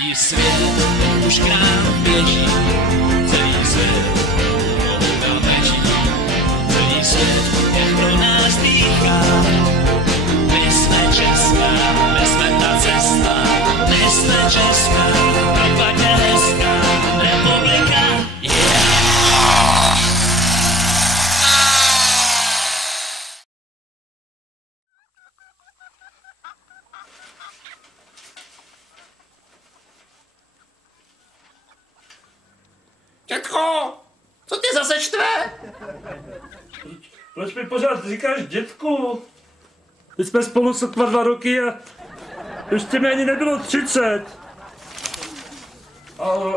Celý svět už k nám běží, celý svět nám leží, celý svět jen pro nás dýchá. My jsme Česká, my jsme ta cesta, my jsme Česká, takhle hezká republika, yeah! Dětko, co tě zase štve? Proč mi pořád říkáš dětku? My jsme spolu sotva 2 roky a ještě mi ani nebylo 30.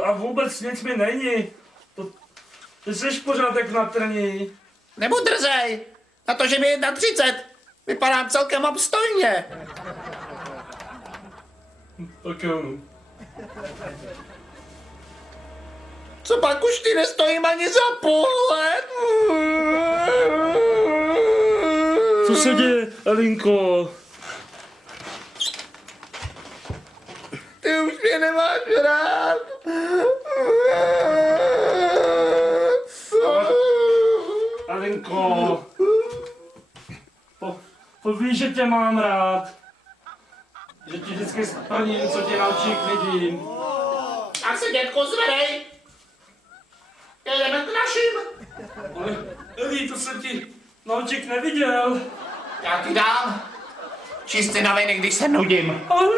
A vůbec nic mi není. Ty jsi pořád jak na trní. Nebuď drzej, na to, že mi je 31, vypadám celkem obstojně. Tak jo. Co pak už ty nestojím ani za půl let? Co se děje, Alinko? Ty už mě nemáš rád. Co? Alinko. Víš, že tě mám rád. Že ti vždycky splním, co tě na očích vidím. Tak se, dětko, zvedej. Jedeme k našim. Ale, Eli, to jsem ti na očích neviděl. Já ti dám čistý noviny, když se nudím. Ale...